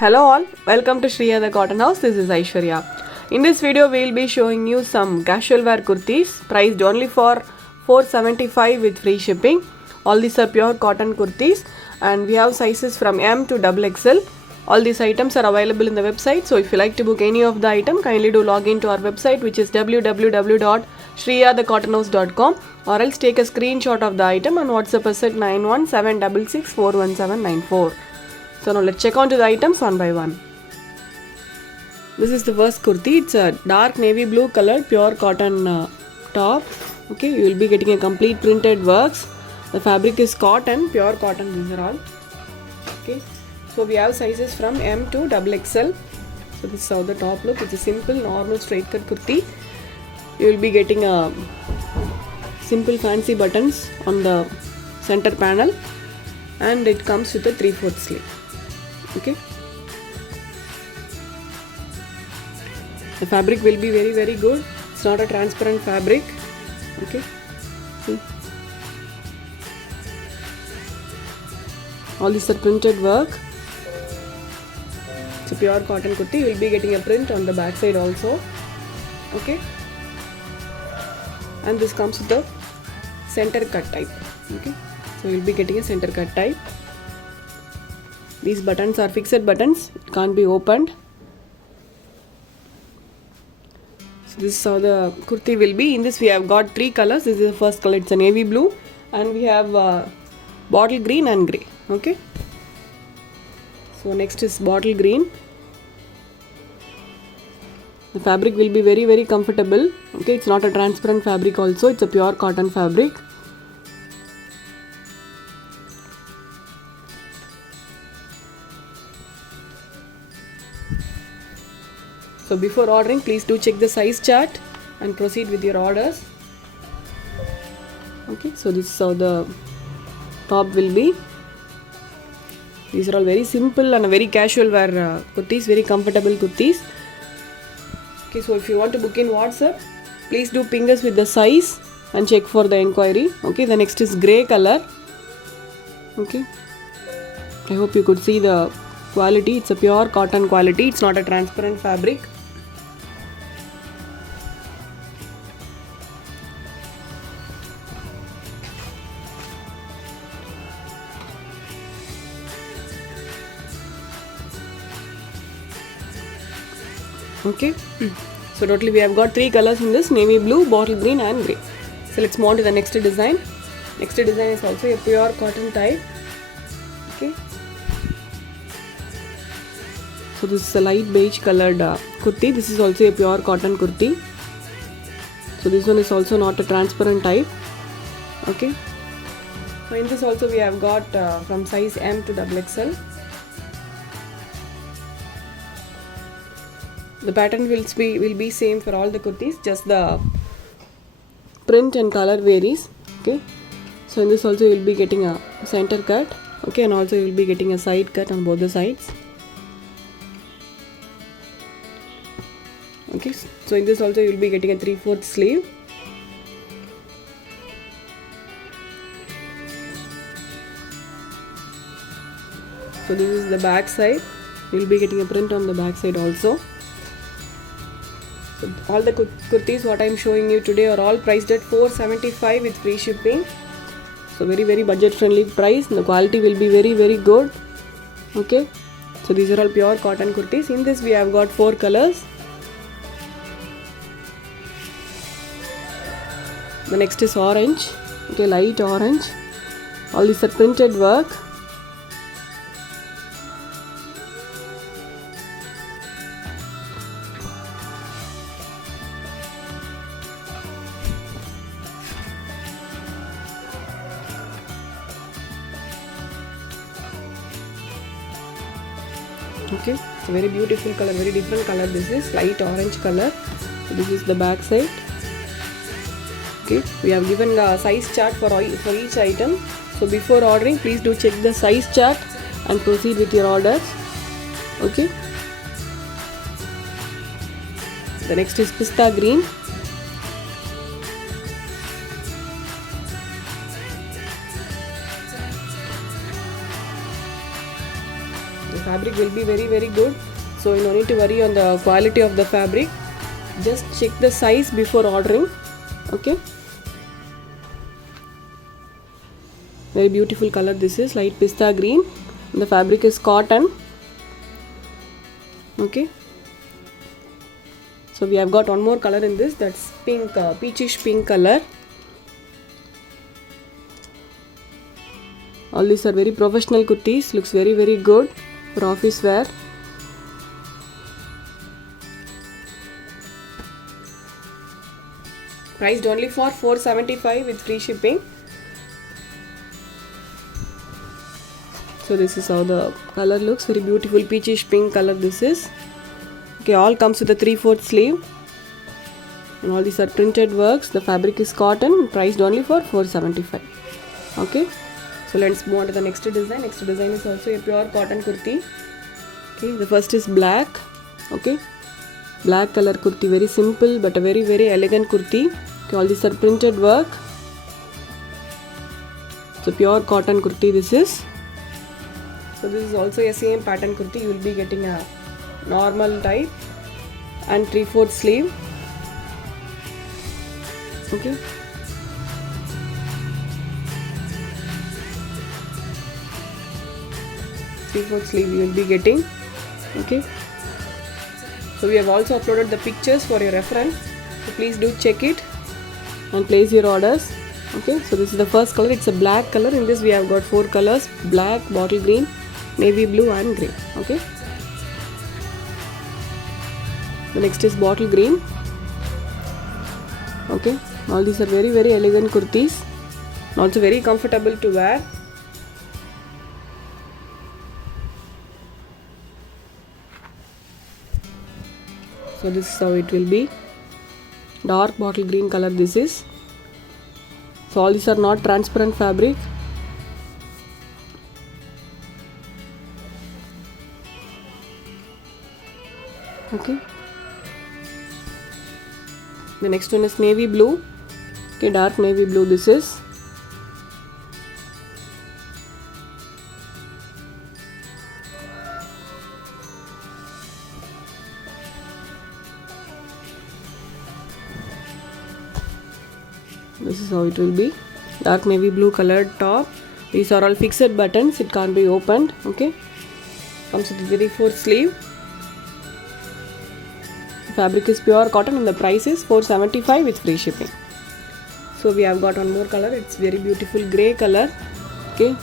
Hello all, welcome to Shriya the Cotton House. This is Aishwarya. In this video, we will be showing you some casual wear kurtis priced only for $475 with free shipping. All these are pure cotton kurtis and we have sizes from M to XXL. All these items are available in the website. So if you like to book any of the item, kindly do log in to our website, which is www.shriyadhecottonhouse.com, or else take a screenshot of the item and WhatsApp us at 9176641794. So now let's check on to the items one by one. This is the first kurti. It's a dark navy blue color pure cotton top. Okay, you will be getting a complete printed works. The fabric is cotton, pure cotton. These are all. Okay, so we have sizes from M to XXL. So this is how the top look. It's a simple normal straight cut kurti. You will be getting a simple fancy buttons on the center panel, and it comes with a 3/4 sleeve. Okay, the fabric will be very good. It's not a transparent fabric. Okay, see, all these are printed work. It's a pure cotton kurti. You will be getting a print on the back side also. Okay, and this comes with the center cut type. Okay, so you'll be getting a center cut type. These buttons are fixed buttons, it can't be opened. So this is how the kurti will be. In this we have got 3 colors. This is the first color, it's a navy blue, and we have bottle green and grey. Okay, so next is bottle green. The fabric will be very comfortable. Okay, it's not a transparent fabric also, it's a pure cotton fabric. So before ordering, please do check the size chart and proceed with your orders. Okay, so this is how the top will be. These are all very simple and very casual wear kurtis, very comfortable kurtis. Okay, so if you want to book in WhatsApp, please do ping us with the size and check for the inquiry. Okay, the next is grey color. Okay, I hope you could see the quality. It's a pure cotton quality, it's not a transparent fabric. Okay, so totally we have got 3 colors in this: navy blue, bottle green and grey. So let's move on to the next design. Next design is also a pure cotton type. Okay, so this is a light beige colored kurti. This is also a pure cotton kurti. So this one is also not a transparent type. Okay, so in this also we have got from size M to XXL. The pattern will be same for all the kurtis, just the print and color varies. Okay, so in this also you will be getting a center cut. Okay, and also you will be getting a side cut on both the sides. Okay, so in this also you will be getting a 3/4 sleeve. So this is the back side. You will be getting a print on the back side also. So all the kurtis what I am showing you today are all priced at $475 with free shipping. So very budget friendly price, and the quality will be very good. Okay, so these are all pure cotton kurtis. In this we have got 4 colors. The next is orange. Okay, light orange. All these are printed work. Okay, it's a very beautiful color, very different color. This is light orange color. So this is the back side. Okay, we have given the size chart for each item. So before ordering, please do check the size chart and proceed with your orders. Okay, the next is pista green. The fabric will be very very good, so you no need to worry on the quality of the fabric. Just check the size before ordering. Okay, very beautiful color. This is light pista green. The fabric is cotton. Okay, so we have got one more color in this, that's pink, peachish pink color. All these are very professional kurtis, looks very very good for office wear. Priced only for 475 with free shipping. So this is how the color looks, very beautiful peachish pink color this is. Okay, all comes with a 3/4 sleeve. And all these are printed works. The fabric is cotton, priced only for 475. Okay, so let's move on to the next design. Next design is also a pure cotton kurti. Okay, the first is black. Okay, black color kurti, very simple but a very very elegant kurti. Okay, all these are printed work. So pure cotton kurti this is. So this is also a same pattern kurti. You will be getting a normal type and 3/4 sleeve. Okay, three-fourth sleeve you will be getting. Okay, so we have also uploaded the pictures for your reference, so please do check it and place your orders. Okay, so this is the first color, it's a black color. In this we have got 4 colors: black, bottle green, navy blue and grey. Okay, the next is bottle green. Okay, all these are very very elegant kurtis, also very comfortable to wear. So this is how it will be, dark bottle green color this is. So all these are not transparent fabric. Okay, the next one is navy blue. Okay, dark navy blue this is. This is how it will be, dark navy blue colored top. These are all fixed buttons, it can't be opened. Okay, comes with a 3/4 sleeve. Fabric is pure cotton and the price is 475 with free shipping. So we have got one more color, it's very beautiful grey color. Okay,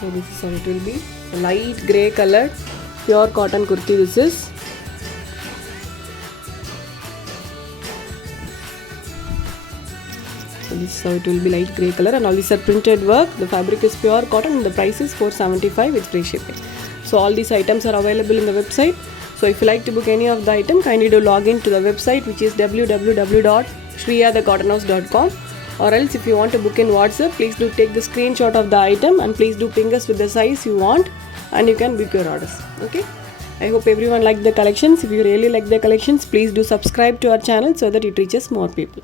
so this is how it will be, a light grey color pure cotton kurti this is. So this is how it will be, light grey color, and all these are printed work. The fabric is pure cotton and the price is 475 with free shipping. So all these items are available in the website. So if you like to book any of the item, kindly do log in to the website, which is www.shriyadacottonhouse.com. Or else if you want to book in WhatsApp, please do take the screenshot of the item and please do ping us with the size you want and you can book your orders. Okay, I hope everyone liked the collections. If you really like the collections, please do subscribe to our channel so that it reaches more people.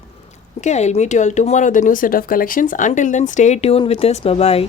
Okay, I will meet you all tomorrow with a new set of collections. Until then, stay tuned with us. Bye bye.